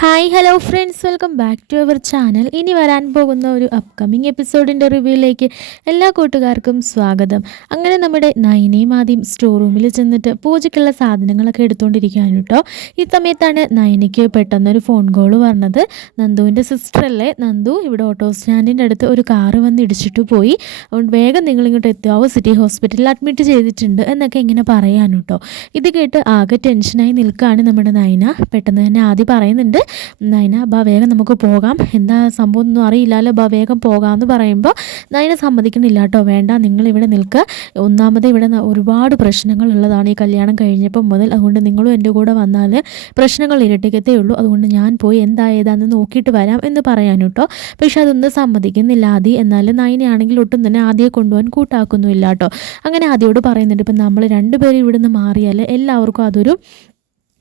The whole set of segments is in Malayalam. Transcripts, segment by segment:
Hi hello friends welcome back to our channel ഇനി വരാൻ പോകുന്ന ഒരു അപ്കമിങ് എപ്പിസോഡിന്റെ റിവ്യൂയിലേക്ക് എല്ലാ കൂട്ടുകാർക്കും സ്വാഗതം. അങ്ങനെ നമ്മുടെ നയനയും ആദ്യം സ്റ്റോർ റൂമിൽ ചെന്നിട്ട് പൂജയ്ക്കുള്ള സാധനങ്ങളൊക്കെ എടുത്തുകൊണ്ടിരിക്കുകയാണ് കേട്ടോ ഈ സമയത്താണ് നയനയ്ക്ക് പെട്ടെന്നൊരു ഫോൺ കോൾ പറഞ്ഞത് നന്ദുവിന്റെ സിസ്റ്ററല്ലേ നന്ദു ഇവിടെ ഓട്ടോ സ്റ്റാൻഡിന്റെ അടുത്ത് ഒരു കാറ് വന്ന് ഇടിച്ചിട്ട് പോയി. അതുകൊണ്ട് വേഗം നിങ്ങൾ ഇങ്ങോട്ട് എത്തുമാവോ സിറ്റി ഹോസ്പിറ്റലിൽ അഡ്മിറ്റ് ചെയ്തിട്ടുണ്ട് എന്നൊക്കെ ഇങ്ങനെ പറയാൻ കേട്ടോ ഇത് കേട്ട് ആകെ ടെൻഷനായി നിൽക്കുകയാണ് നമ്മുടെ നയന. പെട്ടെന്ന് തന്നെ ആദ്യം പറയുന്നുണ്ട് നയന ബാ വേഗം നമുക്ക് പോകാം. എന്താ സംഭവം ഒന്നും അറിയില്ലല്ലോ. ബാ വേഗം പോകാമെന്ന് പറയുമ്പോൾ നൈന സമ്മതിക്കണില്ല കേട്ടോ. വേണ്ട നിങ്ങൾ ഇവിടെ നിൽക്കുക ഒന്നാമത് ഇവിടെ ഒരുപാട് പ്രശ്നങ്ങൾ ഉള്ളതാണ് ഈ കല്യാണം കഴിഞ്ഞപ്പം മുതൽ. അതുകൊണ്ട് നിങ്ങളും എന്റെ കൂടെ വന്നാൽ പ്രശ്നങ്ങൾ ഇരട്ടിക്കത്തേ ഉള്ളൂ. അതുകൊണ്ട് ഞാൻ പോയി എന്താ നോക്കിയിട്ട് വരാം എന്ന് പറയാൻ കേട്ടോ. പക്ഷെ അതൊന്നും സമ്മതിക്കുന്നില്ല ആദി. എന്നാൽ നയനയാണെങ്കിൽ ഒട്ടും തന്നെ ആദ്യം കൊണ്ടുപോകാൻ കൂട്ടാക്കുന്നുമില്ല കേട്ടോ. അങ്ങനെ ആദ്യയോട് പറയുന്നുണ്ട് ഇപ്പം നമ്മൾ രണ്ടുപേരും ഇവിടുന്ന് മാറിയാൽ എല്ലാവർക്കും അതൊരു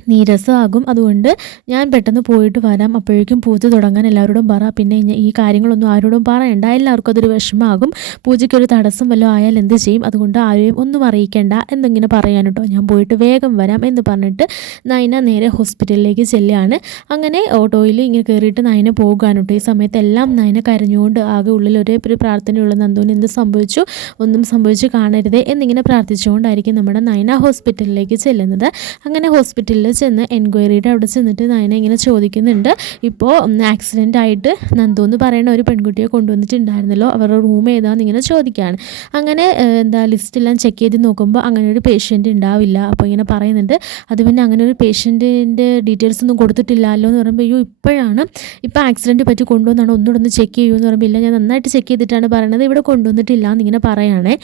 നീരസമാകും. അതുകൊണ്ട് ഞാൻ പെട്ടെന്ന് പോയിട്ട് വരാം. അപ്പോഴേക്കും പൂജ തുടങ്ങാൻ എല്ലാവരോടും പറ. പിന്നെ ഈ കാര്യങ്ങളൊന്നും ആരോടും പറയണ്ട. എല്ലാവർക്കും അതൊരു വിഷമമാകും. പൂജയ്ക്കൊരു തടസ്സം വല്ലതും ആയാൽ എന്ത് ചെയ്യും? അതുകൊണ്ട് ആരെയും ഒന്നും അറിയിക്കേണ്ട. എന്നിങ്ങനെ പറയാൻ കേട്ടോ ഞാൻ പോയിട്ട് വേഗം വരാം എന്ന് പറഞ്ഞിട്ട് നയന നേരെ ഹോസ്പിറ്റലിലേക്ക് ചെല്ലുകയാണ്. അങ്ങനെ ഓട്ടോയിൽ ഇങ്ങനെ കയറിയിട്ട് നയന പോകാൻ കേട്ടോ ഈ സമയത്തെല്ലാം നയന കരഞ്ഞുകൊണ്ട് ആകെ ഉള്ളിൽ ഒരേ ഒരു പ്രാർത്ഥനയുള്ള നന്ദുവിന് എന്ത് സംഭവിച്ചു? ഒന്നും സംഭവിച്ചു കാണരുത് എന്നിങ്ങനെ പ്രാർത്ഥിച്ചുകൊണ്ടായിരിക്കും നമ്മുടെ നയന ഹോസ്പിറ്റലിലേക്ക് ചെല്ലുന്നത്. അങ്ങനെ ഹോസ്പിറ്റലിൽ ചെന്ന് എൻക്വയറിയുടെ അവിടെ ചെന്നിട്ട് നയന ഇങ്ങനെ ചോദിക്കുന്നുണ്ട്. ഇപ്പോൾ ആക്സിഡന്റ് ആയിട്ട് നന്ദു എന്ന് പറയുന്ന ഒരു പെൺകുട്ടിയെ കൊണ്ടുവന്നിട്ടുണ്ടായിരുന്നല്ലോ. അവരുടെ റൂം ഏതാന്ന് ഇങ്ങനെ ചോദിക്കുകയാണ്. അങ്ങനെ എന്താ ലിസ്റ്റെല്ലാം ചെക്ക് ചെയ്ത് നോക്കുമ്പോൾ അങ്ങനെ ഒരു പേഷ്യന്റ് ഉണ്ടാവില്ല. അപ്പോൾ ഇങ്ങനെ പറയുന്നുണ്ട്. അത് പിന്നെ അങ്ങനെ ഒരു പേഷ്യന്റിന്റെ ഡീറ്റെയിൽസ് ഒന്നും കൊടുത്തിട്ടില്ലല്ലോ എന്ന് പറയുമ്പോൾ അയ്യോ ഇപ്പോഴാണ്. ഇപ്പോൾ ആക്സിഡന്റ് പറ്റി കൊണ്ടുവന്നാണ്. ഒന്നുകൂടെ ഒന്ന് ചെക്ക് എന്ന് പറയുമ്പോൾ ഇല്ല ഞാൻ നന്നായിട്ട് ചെക്ക് ചെയ്തിട്ടാണ് പറയുന്നത് ഇവിടെ കൊണ്ടുവന്നിട്ടില്ല എന്നിങ്ങനെ പറയുകയാണേ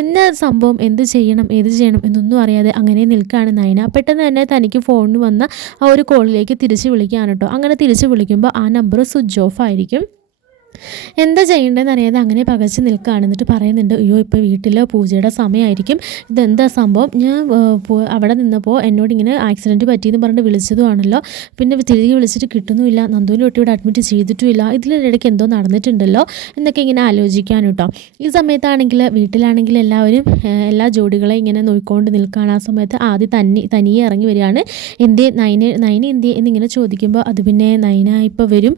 എന്ന സംഭവം? എന്ത് ചെയ്യണം? ഏത് ചെയ്യണം? എന്നൊന്നും അറിയാതെ അങ്ങനെ നിൽക്കുകയാണ് നയന. പെട്ടെന്ന് തന്നെ തനിക്ക് ഫോണിന് വന്ന ആ ഒരു കോളിലേക്ക് തിരിച്ച് വിളിക്കുകയാണ് കേട്ടോ അങ്ങനെ തിരിച്ച് വിളിക്കുമ്പോൾ ആ നമ്പർ സ്വിച്ച് ഓഫ് ആയിരിക്കും. എന്താ ചെയ്യേണ്ടതെന്ന് അറിയാതെ അങ്ങനെ പകച്ച് നിൽക്കുകയാണ്. എന്നിട്ട് പറയുന്നുണ്ട് അയ്യോ ഇപ്പോൾ വീട്ടിൽ പൂജയുടെ സമയമായിരിക്കും. ഇതെന്താ സംഭവം? ഞാൻ അവിടെ നിന്നപ്പോൾ എന്നോട് ഇങ്ങനെ ആക്സിഡന്റ് പറ്റിയെന്ന് പറഞ്ഞിട്ട് വിളിച്ചതുമാണല്ലോ. പിന്നെ തിരികെ വിളിച്ചിട്ട് കിട്ടുന്നുമില്ല. നന്ദുവിന്റെ ഒട്ടി ഇവിടെ അഡ്മിറ്റ് ചെയ്തിട്ടുമില്ല. ഇതിലിടയ്ക്ക് എന്തോ നടന്നിട്ടുണ്ടല്ലോ എന്നൊക്കെ ഇങ്ങനെ ആലോചിക്കാൻ കേട്ടോ. ഈ സമയത്താണെങ്കിൽ വീട്ടിലാണെങ്കിൽ എല്ലാവരും എല്ലാ ജോഡികളെ ഇങ്ങനെ നോക്കിക്കൊണ്ട് നിൽക്കുകയാണ്. ആ സമയത്ത് ആദ്യം തന്നി തനിയെ ഇറങ്ങി വരികയാണ്. എന്തേ നയന നയന എന്തേ എന്നിങ്ങനെ ചോദിക്കുമ്പോൾ അത് പിന്നെ നയന ഇപ്പോൾ വരും.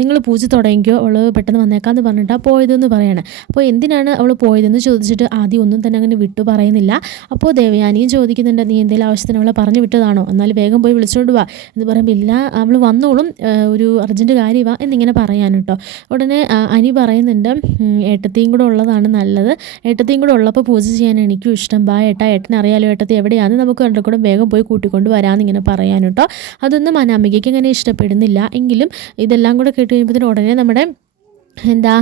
നിങ്ങൾ പൂജ തുടങ്ങിക്കോ. അവൾ പെട്ടെന്ന് വന്നേക്കാന്ന് പറഞ്ഞിട്ടാണ് പോയതെന്ന് പറയാണ്. അപ്പോൾ എന്തിനാണ് അവൾ പോയതെന്ന് ചോദിച്ചിട്ട് ആദ്യം ഒന്നും തന്നെ അങ്ങനെ വിട്ടു പറയുന്നില്ല. അപ്പോൾ ദേവയാനിയും ചോദിക്കുന്നുണ്ട് നീ എന്തെങ്കിലും ആവശ്യത്തിന് അവളെ പറഞ്ഞു വിട്ടതാണോ? എന്നാൽ വേഗം പോയി വിളിച്ചോണ്ട് വാ. എന്ന് പറയുമ്പോൾ ഇല്ല അവൾ വന്നോളും. ഒരു അർജന്റ് കാര്യമാ എന്നിങ്ങനെ പറയാൻ കേട്ടോ ഉടനെ അനി പറയുന്നുണ്ട് ഏട്ടത്തെയും കൂടെ ഉള്ളതാണ് നല്ലത്. ഏട്ടത്തെയും കൂടെ ഉള്ളപ്പോൾ പൂജ ചെയ്യാൻ എനിക്കും ഇഷ്ടം. ബാ ഏട്ടാ ഏട്ടനെ അറിയാലോ ഏട്ടത്തി എവിടെയാണ് നമുക്ക് രണ്ടും കൂടെ വേഗം പോയി കൂട്ടിക്കൊണ്ട് വരാമെന്ന് ഇങ്ങനെ പറയാൻ കേട്ടോ അതൊന്നും അനാമികയ്ക്ക് അങ്ങനെ ഇഷ്ടപ്പെടുന്നില്ല. എങ്കിലും ഇതെല്ലാം കൂടെ കേട്ട് കഴിയുമ്പോഴത്തേനും ഉടനെ നമ്മുടെ എന്താ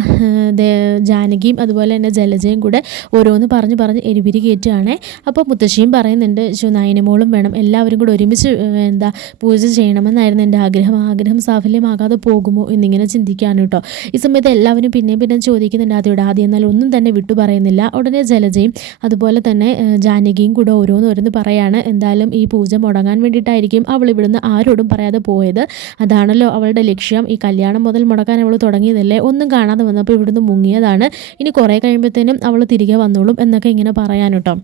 ജാനകിയും അതുപോലെ തന്നെ ജലജയും കൂടെ ഓരോന്ന് പറഞ്ഞ് പറഞ്ഞ് എരിപിരി കയറ്റുകയാണേ. അപ്പോൾ മുത്തശ്ശിയും പറയുന്നുണ്ട് നയനമോളും വേണം. എല്ലാവരും കൂടെ ഒരുമിച്ച് എന്താ പൂജ ചെയ്യണമെന്നായിരുന്നു എന്റെ ആഗ്രഹം. ആഗ്രഹം സാഫല്യമാകാതെ പോകുമോ എന്നിങ്ങനെ ചിന്തിക്കുകയാണ് കേട്ടോ. ഈ സമയത്ത് എല്ലാവരും പിന്നെയും പിന്നെ ചോദിക്കുന്നുണ്ട് ആദ്യയോട് ആദ്യം എന്നാൽ ഒന്നും തന്നെ വിട്ടു പറയുന്നില്ല. ഉടനെ ജലജയും അതുപോലെ തന്നെ ജാനകിയും കൂടെ ഓരോന്ന് ഓരോന്ന് പറയാണ് എന്തായാലും ഈ പൂജ മുടങ്ങാൻ വേണ്ടിയിട്ടായിരിക്കും അവൾ ഇവിടുന്ന് ആരോടും പറയാതെ പോയത്. അതാണല്ലോ അവളുടെ ലക്ഷ്യം. ഈ കല്യാണം മുതൽ മുടക്കാൻ അവൾ തുടങ്ങിയതല്ലേ? ഒന്നും കാണാതെ വന്നപ്പോൾ ഇവിടുന്ന് മുങ്ങിയതാണ്. ഇനി കുറേ കഴിയുമ്പോഴത്തേനും അവൾ തിരികെ വന്നോളും എന്നൊക്കെ ഇങ്ങനെ പറയാൻ കേട്ടോ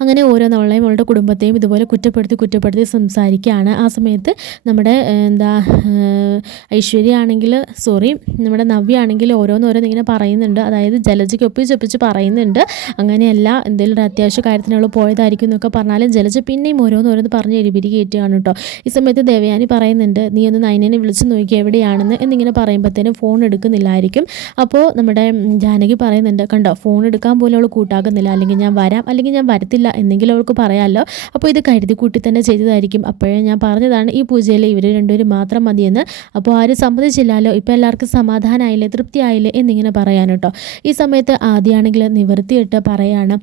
അങ്ങനെ ഓരോ നമ്മളെയും അവളുടെ കുടുംബത്തെയും ഇതുപോലെ കുറ്റപ്പെടുത്തി കുറ്റപ്പെടുത്തി സംസാരിക്കുകയാണ്. ആ സമയത്ത് നമ്മുടെ എന്താ ഐശ്വര്യ ആണെങ്കിൽ സോറി നമ്മുടെ നവ്യ ആണെങ്കിൽ ഓരോന്നോരോന്ന് ഇങ്ങനെ പറയുന്നുണ്ട്. അതായത് ജലജയ്ക്ക് ഒപ്പിച്ചൊപ്പിച്ച് പറയുന്നുണ്ട്. അങ്ങനെയല്ല എന്തെങ്കിലും ഒരു അത്യാവശ്യ കാര്യത്തിന് അവൾ പോയതായിരിക്കും എന്നൊക്കെ പറഞ്ഞാലും ജലജ പിന്നെയും ഓരോന്നോരോന്ന് പറഞ്ഞ് എരിപിരി കയറ്റുകയാണ് കേട്ടോ. ഈ സമയത്ത് ദേവയാനി പറയുന്നുണ്ട് നീ ഒന്ന് നയനെ വിളിച്ച് നോക്കി എവിടെയാണെന്ന് എന്നിങ്ങനെ പറയുമ്പോഴത്തേനും ഫോൺ എടുക്കുന്നില്ലായിരിക്കും. അപ്പോൾ നമ്മുടെ ജാനകി പറയുന്നുണ്ട് കണ്ടോ ഫോൺ എടുക്കാൻ പോലും അവൾ കൂട്ടാക്കുന്നില്ല. അല്ലെങ്കിൽ ഞാൻ വരാം. അല്ലെങ്കിൽ ഞാൻ വരത്തില്ല എന്നെങ്കിലും അവൾക്ക് പറയാമല്ലോ അപ്പോൾ ഇത് കരുതി കൂട്ടി തന്നെ ചെയ്തതായിരിക്കും. അപ്പോഴേ ഞാൻ പറഞ്ഞതാണ് ഈ പൂജയിൽ ഇവർ രണ്ടുപേരും മാത്രം മതിയെന്ന്. അപ്പോൾ ആരും സമ്മതിച്ചില്ലല്ലോ ഇപ്പോൾ എല്ലാവർക്കും സമാധാനമായില്ലേ തൃപ്തിയായില്ലേ എന്നിങ്ങനെ പറയാൻ കേട്ടോ. ഈ സമയത്ത് ആദ്യമാണെങ്കിൽ നിവർത്തിയിട്ട് പറയാണ്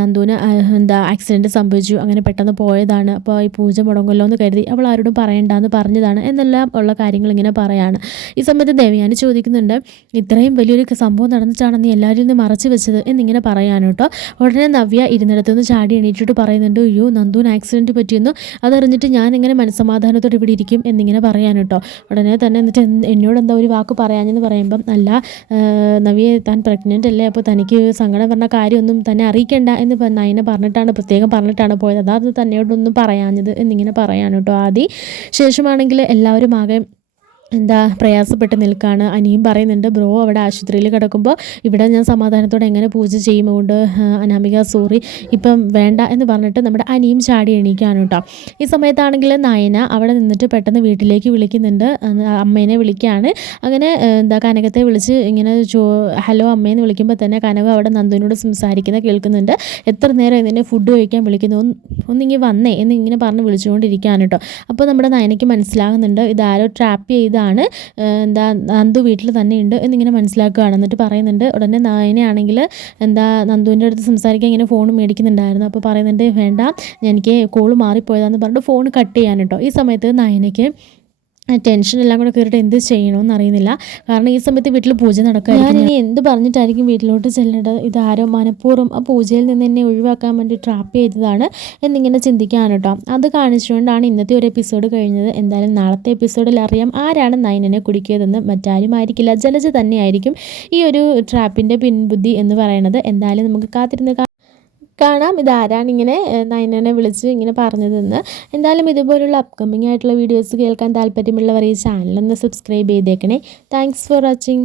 നന്ദുവിന് എന്താ ആക്സിഡന്റ് സംഭവിച്ചു അങ്ങനെ പെട്ടെന്ന് പോയതാണ്. അപ്പോൾ ഈ പൂജ മുടങ്ങുമല്ലോ എന്ന് കരുതി അവൾ ആരോടും പറയണ്ടെന്ന് പറഞ്ഞതാണ്. എന്നെല്ലാം ഉള്ള കാര്യങ്ങൾ ഇങ്ങനെ പറയാണ്. ഈ സമയത്ത് ദേവയാനി ചോദിക്കുന്നുണ്ട് ഇത്രയും വലിയൊരു സംഭവം നടന്നിട്ടാണ് നീ എല്ലാവരിൽ നിന്ന് മറച്ചു വെച്ചത്? എന്നിങ്ങനെ പറയാൻ കേട്ടോ. ഉടനെ നവ്യ ഇരുന്നിടത്തു പെട്ടെന്ന് ചാടി എണീറ്റിട്ട് പറയുന്നുണ്ട് അയ്യോ നന്ദുവിന് ആക്സിഡന്റ് പറ്റിയെന്നു. അതറിഞ്ഞിട്ട് ഞാൻ എങ്ങനെ മനസ്സമാധാനത്തോടെ ഇവിടെ ഇരിക്കും എന്നിങ്ങനെ പറയാൻ കേട്ടോ. ഉടനെ തന്നെ എന്നിട്ട് എന്നോട് എന്താ ഒരു വാക്ക് പറയാഞ്ഞെന്ന് പറയുമ്പം അല്ല നവിയെ താൻ പ്രഗ്നന്റ് അല്ലേ? അപ്പോൾ തനിക്ക് സങ്കടം പറഞ്ഞ കാര്യമൊന്നും തന്നെ അറിയിക്കേണ്ട എന്ന് നയനെ പറഞ്ഞിട്ടാണ് പ്രത്യേകം പറഞ്ഞിട്ടാണ് പോയത്. അതാ തന്നോടൊന്നും പറയാഞ്ഞത് എന്നിങ്ങനെ പറയാൻ കേട്ടോ ആദ്യം ശേഷമാണെങ്കിൽ എല്ലാവരും ആകെ എന്താ പ്രയാസപ്പെട്ട് നിൽക്കുകയാണ് അനിയും പറയുന്നുണ്ട് ബ്രോ അവിടെ ആശുപത്രിയിൽ കിടക്കുമ്പോൾ ഇവിടെ ഞാൻ സമാധാനത്തോടെ എങ്ങനെ പൂജ ചെയ്യും? അതുകൊണ്ട് അനാമിക സോറി ഇപ്പം വേണ്ട എന്ന് പറഞ്ഞിട്ട് നമ്മുടെ അനിയും ചാടി എണീക്കാണ് കേട്ടോ ഈ സമയത്താണെങ്കിൽ നയന അവിടെ നിന്നിട്ട് പെട്ടെന്ന് വീട്ടിലേക്ക് വിളിക്കുന്നുണ്ട്. അമ്മേനെ വിളിക്കുകയാണ് അങ്ങനെ എന്താ കനകത്തെ വിളിച്ച് ഇങ്ങനെ ചോ ഹലോ അമ്മേന്ന് വിളിക്കുമ്പോൾ തന്നെ കനക അവിടെ നന്ദുവിനോട് സംസാരിക്കുന്ന കേൾക്കുന്നുണ്ട്. എത്ര നേരം ഇതിനെ ഫുഡ് കഴിക്കാൻ വിളിക്കുന്നു? ഒന്ന് ഒന്നിങ്ങി വന്നേ എന്ന് ഇങ്ങനെ പറഞ്ഞ് വിളിച്ചുകൊണ്ടിരിക്കുകയാണ് കേട്ടോ അപ്പോൾ നമ്മുടെ നയനയ്ക്ക് മനസ്സിലാകുന്നുണ്ട് ഇതാരോ ട്രാപ്പ് ചെയ്താണ് ഏഹ് എന്താ നന്ദു വീട്ടിൽ തന്നെ ഉണ്ട് എന്നിങ്ങനെ മനസ്സിലാക്കുകയാണ്. എന്നിട്ട് പറയുന്നുണ്ട് ഉടനെ നയനയാണെങ്കിൽ എന്താ നന്ദുവിന്റെ അടുത്ത് സംസാരിക്കാൻ ഇങ്ങനെ ഫോൺ മേടിക്കുന്നുണ്ടായിരുന്നു. അപ്പോൾ പറയുന്നുണ്ട് വേണ്ട എനിക്ക് കോൾ മാറിപ്പോയതാന്ന് പറഞ്ഞിട്ട് ഫോൺ കട്ട് ചെയ്യാൻ കേട്ടോ ഈ സമയത്ത് നയനയ്ക്ക് ടെൻഷൻ എല്ലാം കൂടെ കയറിയിട്ട് എന്ത് ചെയ്യണമെന്ന് അറിയുന്നില്ല. കാരണം ഈ സമയത്ത് വീട്ടിൽ പൂജ ഞാൻ ഇനി എന്ത് പറഞ്ഞിട്ടായിരിക്കും വീട്ടിലോട്ട് ചെല്ലേണ്ടത്? ഇത് ആരോ മനഃപൂർവം ആ പൂജയിൽ നിന്ന് എന്നെ ഒഴിവാക്കാൻ വേണ്ടി ട്രാപ്പ് ചെയ്തതാണ് എന്നിങ്ങനെ ചിന്തിക്കാൻ കേട്ടോ. അത് കാണിച്ചുകൊണ്ടാണ് ഇന്നത്തെ ഒരു എപ്പിസോഡ് കഴിഞ്ഞത്. എന്തായാലും നാളത്തെ എപ്പിസോഡിൽ അറിയാം ആരാണ് നയനനെ കുടിക്കിയതെന്ന്. മറ്റാരും ആയിരിക്കില്ല. ജലജ തന്നെയായിരിക്കും ഈ ഒരു ട്രാപ്പിന്റെ പിൻബുദ്ധി എന്ന് പറയുന്നത്. എന്തായാലും നമുക്ക് കാത്തിരുന്ന് കാണാം. ഇതാരാണ് ഇങ്ങനെ നയനനെ വിളിച്ച് ഇങ്ങനെ പറഞ്ഞതെന്ന്. എന്തായാലും ഇതുപോലുള്ള അപ്കമിങ് ആയിട്ടുള്ള വീഡിയോസ് കേൾക്കാൻ താല്പര്യമുള്ളവർ ഈ ചാനലൊന്ന് സബ്സ്ക്രൈബ് ചെയ്തേക്കണേ. Thanks for watching